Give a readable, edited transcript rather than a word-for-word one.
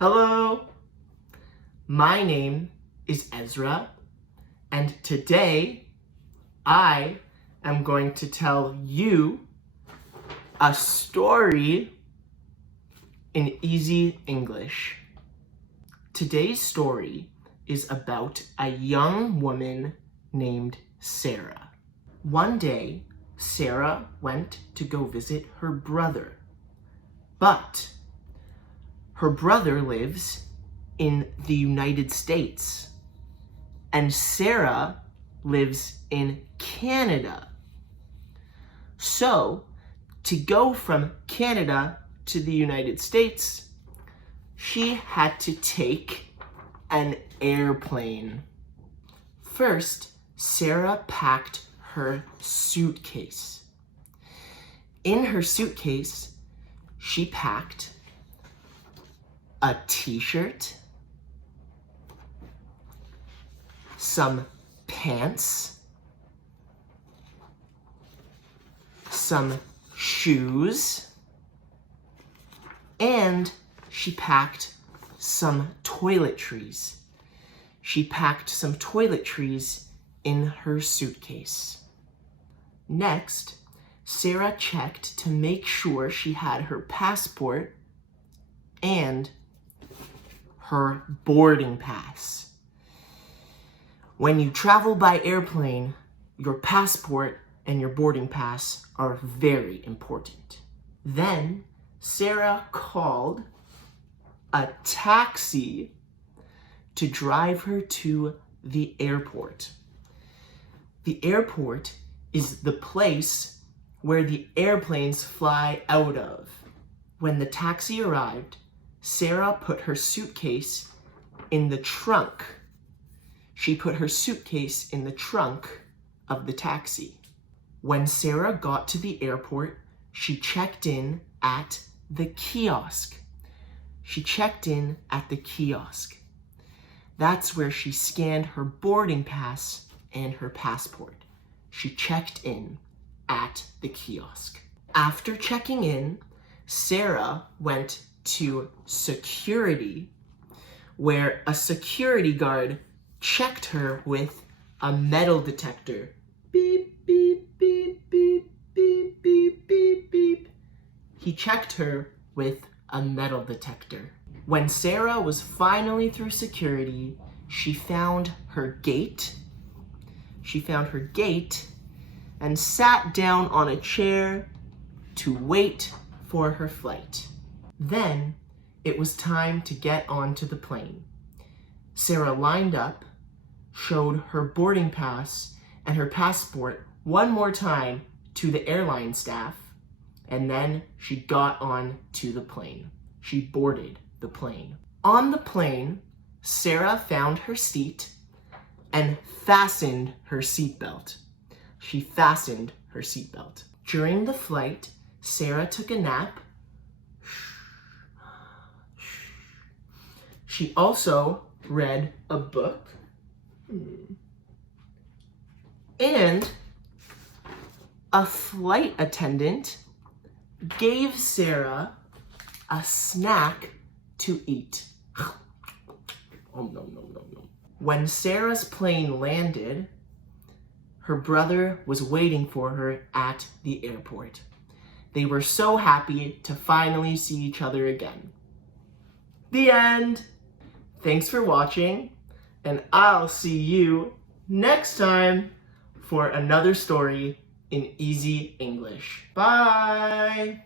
Hello, my name is Ezra, and today I am going to tell you a story in easy English. Today's story is about a young woman named Sarah. One day, Sarah went to go visit her brother, but her brother lives in the United States, and Sarah lives in Canada. So, to go from Canada to the United States, she had to take an airplane. First, Sarah packed her suitcase. In her suitcase, she packed a t-shirt, some pants, some shoes, and she packed some toiletries. She packed some toiletries in her suitcase. Next, Sarah checked to make sure she had her passport and her boarding pass. When you travel by airplane, your passport and your boarding pass are very important. Then Sarah called a taxi to drive her to the airport. The airport is the place where the airplanes fly out of. When the taxi arrived, Sarah put her suitcase in the trunk. She put her suitcase in the trunk of the taxi. When Sarah got to the airport, she checked in at the kiosk. She checked in at the kiosk. That's where she scanned her boarding pass and her passport. She checked in at the kiosk. After checking in, Sarah went to security, where a security guard checked her with a metal detector. Beep, beep, beep, beep, beep, beep, beep, beep. He checked her with a metal detector. When Sarah was finally through security, she found her gate. She found her gate and sat down on a chair to wait for her flight. Then it was time to get onto the plane. Sarah lined up, showed her boarding pass and her passport one more time to the airline staff, and then she got on to the plane. She boarded the plane. On the plane, Sarah found her seat and fastened her seatbelt. She fastened her seatbelt. During the flight, Sarah took a nap. She also read a book. And a flight attendant gave Sarah a snack to eat. Oh, no, no, no, no. When Sarah's plane landed, her brother was waiting for her at the airport. They were so happy to finally see each other again. The end. Thanks for watching, and I'll see you next time for another story in easy English. Bye!